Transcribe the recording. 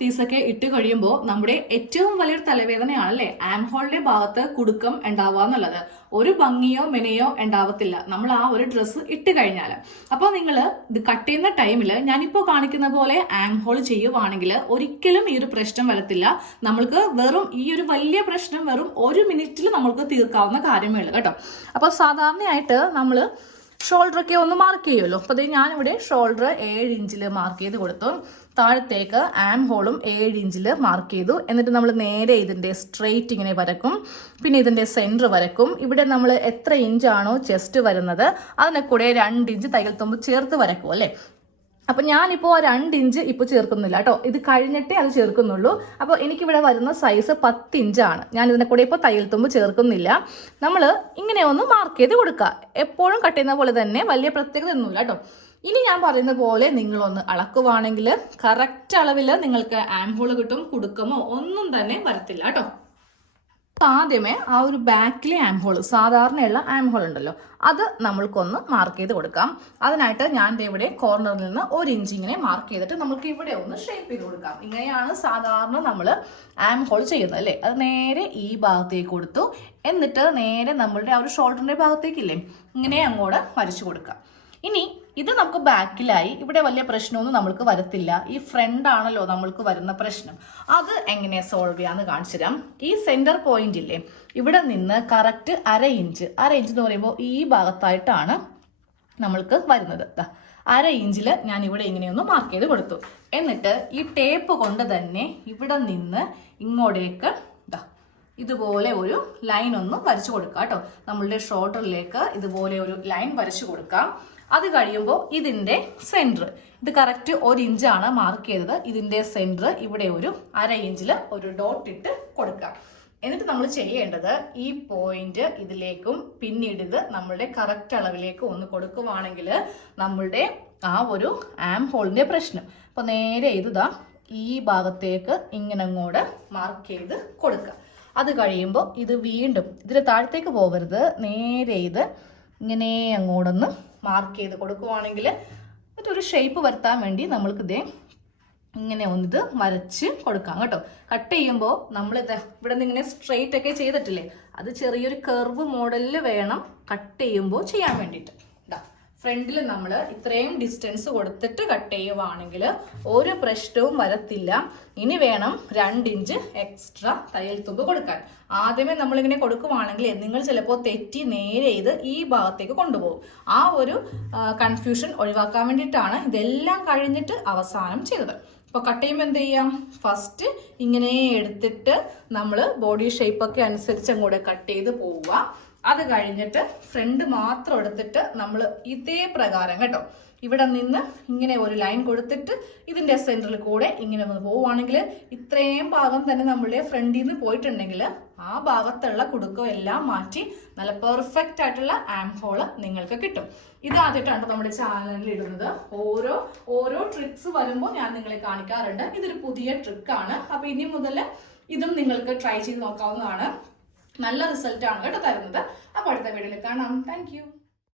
കുർത്തീസ് ഒക്കെ ഇട്ട് കഴിയുമ്പോൾ നമ്മുടെ ഏറ്റവും വലിയൊരു തലവേദനയാണ് അല്ലേ ആംഹോളിന്റെ ഭാഗത്ത് കുടുക്കം ഉണ്ടാവുക എന്നുള്ളത്. ഒരു ഭംഗിയോ മെനയോ ഉണ്ടാവത്തില്ല. നമ്മൾ ആ ഒരു ഡ്രസ്സ് ഇട്ട് കഴിഞ്ഞാൽ അപ്പോൾ നിങ്ങൾ ഇത് കട്ട് ചെയ്യുന്ന ടൈമിൽ ഞാനിപ്പോൾ കാണിക്കുന്ന പോലെ ആംഹോൾ ചെയ്യുവാണെങ്കിൽ ഒരിക്കലും ഈ ഒരു പ്രശ്നം വരത്തില്ല. നമ്മൾക്ക് വെറും ഈ ഒരു വലിയ പ്രശ്നം വെറും ഒരു മിനിറ്റിൽ നമ്മൾക്ക് തീർക്കാവുന്ന കാര്യമേ ഉള്ളൂ കേട്ടോ. അപ്പോൾ സാധാരണയായിട്ട് നമ്മൾ ഷോൾഡർ ഒക്കെ ഒന്ന് മാർക്ക് ചെയ്യുമല്ലോ. അപ്പോൾ ഇത് ഞാനിവിടെ ഷോൾഡർ ഏഴ് ഇഞ്ചിൽ മാർക്ക് ചെയ്ത് കൊടുത്തു. താഴത്തേക്ക് ആം ഹോളും ഏഴ് ഇഞ്ചിൽ മാർക്ക് ചെയ്തു. എന്നിട്ട് നമ്മൾ നേരെ ഇതിന്റെ സ്ട്രെയിറ്റ് ഇങ്ങനെ വരക്കും. പിന്നെ ഇതിന്റെ സെന്റർ വരക്കും. ഇവിടെ നമ്മൾ എത്ര ഇഞ്ചാണോ ചെസ്റ്റ് വരുന്നത് അതിനെ കൂടെ രണ്ട് ഇഞ്ച് തയ്യൽ തുമ്പ് ചേർത്ത് വരക്കും അല്ലേ? അപ്പൊ ഞാനിപ്പോൾ രണ്ട് ഇഞ്ച് ഇപ്പോൾ ചേർക്കുന്നില്ല കേട്ടോ. ഇത് കഴിഞ്ഞിട്ടേ അത് ചേർക്കുന്നുള്ളൂ. അപ്പോൾ എനിക്കിവിടെ വരുന്ന സൈസ് പത്ത് ഇഞ്ചാണ്. ഞാൻ ഇതിനെ കൂടെ ഇപ്പോൾ തയ്യൽ തുമ്പ് ചേർക്കുന്നില്ല. നമ്മൾ ഇങ്ങനെ ഒന്ന് മാർക്ക് ചെയ്ത് കൊടുക്കുക എപ്പോഴും കട്ട് ചെയ്യുന്ന പോലെ തന്നെ വലിയ പ്രത്യേകത ഒന്നുമില്ല കേട്ടോ. ഇനി ഞാൻ പറയുന്ന പോലെ നിങ്ങളൊന്ന് അളക്കുവാണെങ്കിൽ കറക്റ്റ് അളവിൽ നിങ്ങൾക്ക് ആംഹോൾ കിട്ടും കുടുക്കമോ ഒന്നും തന്നെ വരത്തില്ല കേട്ടോ. ആദ്യമേ ആ ഒരു ബാക്കിലെ ആം ഹോൾ സാധാരണയുള്ള ആം ഹോൾ ഉണ്ടല്ലോ അത് നമ്മൾക്കൊന്ന് മാർക്ക് ചെയ്ത് കൊടുക്കാം. അതിനായിട്ട് ഞാൻ ഇവിടെ കോർണറിൽ നിന്ന് ഒരു ഇഞ്ച് ഇങ്ങനെ മാർക്ക് ചെയ്തിട്ട് നമുക്ക് ഇവിടെ ഒന്ന് ഷേപ്പ് ചെയ്ത് കൊടുക്കാം. ഇങ്ങനെയാണ് സാധാരണ നമ്മൾ ആം ഹോൾ ചെയ്യുന്നത് അല്ലേ? അത് നേരെ ഈ ഭാഗത്തേക്ക് കൊടുത്തു. എന്നിട്ട് നേരെ നമ്മളുടെ ആ ഒരു ഷോൾഡറിന്റെ ഭാഗത്തേക്കില്ലേ? ഇങ്ങനെ അങ്ങോട്ട് വരച്ചു കൊടുക്കാം. ഇനി ഇത് നമുക്ക് ബാക്കിലായി ഇവിടെ വലിയ പ്രശ്നമൊന്നും നമ്മൾക്ക് വരത്തില്ല. ഈ ഫ്രണ്ട് ആണല്ലോ നമ്മൾക്ക് വരുന്ന പ്രശ്നം. അത് എങ്ങനെ സോൾവ് ചെയ്യാന്ന് കാണിച്ചു തരാം ഈ സെന്റർ പോയിന്റ് ഇല്ലേ ഇവിടെ നിന്ന് കറക്റ്റ് അര ഇഞ്ച് അര ഇഞ്ച് എന്ന് പറയുമ്പോൾ ഈ ഭാഗത്തായിട്ടാണ് നമ്മൾക്ക് വരുന്നത്. അര ഇഞ്ചിൽ ഞാൻ ഇവിടെ ഇങ്ങനെയൊന്ന് മാർക്ക് ചെയ്ത് കൊടുത്തു. എന്നിട്ട് ഈ ടേപ്പ് കൊണ്ട് തന്നെ ഇവിടെ നിന്ന് ഇങ്ങോട്ടേക്ക് ഇതുപോലെ ഒരു ലൈൻ ഒന്ന് വരച്ചു കൊടുക്കാം കേട്ടോ. നമ്മളുടെ ഷോൾഡറിലേക്ക് ഇതുപോലെ ഒരു ലൈൻ വരച്ചു കൊടുക്കാം. അത് കഴിയുമ്പോൾ ഇതിന്റെ സെന്റർ ഇത് കറക്റ്റ് ഒരു ഇഞ്ചാണ് മാർക്ക് ചെയ്തത്. ഇതിന്റെ സെന്റർ ഇവിടെ ഒരു അര ഇഞ്ചിൽ ഒരു ഡോട്ട് ഇട്ട് കൊടുക്കുക. എന്നിട്ട് നമ്മൾ ചെയ്യേണ്ടത് ഈ പോയിന്റ് ഇതിലേക്കും പിന്നീട് ഇത് നമ്മളുടെ കറക്റ്റ് അളവിലേക്ക് ഒന്ന് കൊടുക്കുവാണെങ്കിൽ നമ്മളുടെ ആ ഒരു ആം ഹോളിന്റെ പ്രശ്നം. അപ്പോൾ നേരെ ഇതാ ഈ ഭാഗത്തേക്ക് ഇങ്ങനെ അങ്ങോട്ട് മാർക്ക് ചെയ്ത് കൊടുക്കുക. അത് കഴിയുമ്പോൾ ഇത് വീണ്ടും ഇതിന് താഴത്തേക്ക് പോകരുത് നേരെ ഇത് ഇങ്ങനെ അങ്ങോട്ടൊന്ന് മാർക്ക് ചെയ്ത് കൊടുക്കുവാണെങ്കിൽ എന്നിട്ടൊരു ഷേപ്പ് വരുത്താൻ വേണ്ടി നമ്മൾക്ക് ഇതേ ഇങ്ങനെ ഒന്നിത് വരച്ച് കൊടുക്കാം കേട്ടോ. കട്ട് ചെയ്യുമ്പോൾ നമ്മളിത് ഇവിടെ നിന്ന് ഇങ്ങനെ സ്ട്രെയിറ്റ് ഒക്കെ ചെയ്തിട്ടില്ലേ? അത് ചെറിയൊരു കർവ് മോഡലിൽ വേണം കട്ട് ചെയ്യുമ്പോൾ ചെയ്യാൻ വേണ്ടിയിട്ട്. ഇതാ ഫ്രണ്ടിൽ നമ്മൾ ഇത്രയും ഡിസ്റ്റൻസ് കൊടുത്തിട്ട് കട്ട് ചെയ്യുവാണെങ്കിൽ ഒരു പ്രശ്നവും വരത്തില്ല. ഇനി വേണം രണ്ട് ഇഞ്ച് എക്സ്ട്രാ തയ്യൽ തുമ്പ് കൊടുക്കാൻ. ആദ്യമേ നമ്മളിങ്ങനെ കൊടുക്കുവാണെങ്കിൽ നിങ്ങൾ ചിലപ്പോൾ തെറ്റി നേരെ ഇത് ഈ ഭാഗത്തേക്ക് കൊണ്ടുപോകും. ആ ഒരു കൺഫ്യൂഷൻ ഒഴിവാക്കാൻ വേണ്ടിയിട്ടാണ് ഇതെല്ലാം കഴിഞ്ഞിട്ട് അവസാനം ചെയ്തത്. അപ്പോൾ കട്ട് ചെയ്യുമ്പോൾ എന്ത് ചെയ്യാം? ഫസ്റ്റ് ഇങ്ങനെ എടുത്തിട്ട് നമ്മൾ ബോഡി ഷേപ്പൊക്കെ അനുസരിച്ച് അങ്ങോട്ട് കട്ട് ചെയ്ത് പോവുക. അത് കഴിഞ്ഞിട്ട് ഫ്രണ്ട് മാത്രം എടുത്തിട്ട് നമ്മൾ ഇതേ പ്രകാരം കേട്ടോ. ഇവിടെ നിന്ന് ഇങ്ങനെ ഒരു ലൈൻ കൊടുത്തിട്ട് ഇതിന്റെ സെന്ററിൽ കൂടെ ഇങ്ങനെ ഒന്ന് പോവുകയാണെങ്കിൽ ഇത്രയും ഭാഗം തന്നെ നമ്മളുടെ ഫ്രണ്ടിൽ നിന്ന് പോയിട്ടുണ്ടെങ്കിൽ ആ ഭാഗത്തുള്ള കുടുക്കം എല്ലാം മാറ്റി നല്ല പെർഫെക്റ്റ് ആയിട്ടുള്ള ആം ഹോൾ നിങ്ങൾക്ക് കിട്ടും. ഇതാദ്യമായിട്ടാണ് നമ്മുടെ ചാനലിൽ ഇടുന്നത്. ഓരോ ഓരോ ട്രിക്സ് വരുമ്പോൾ ഞാൻ നിങ്ങളെ കാണിക്കാറുണ്ട്. ഇതൊരു പുതിയ ട്രിക്കാണ് അപ്പോൾ ഇനി മുതൽ ഇതും നിങ്ങൾക്ക് ട്രൈ ചെയ്ത് നോക്കാവുന്നതാണ്. നല്ല റിസൾട്ടാണ് കേട്ടോ തരുന്നത്. അപ്പോൾ അടുത്ത വീഡിയോയിൽ കാണാം. താങ്ക്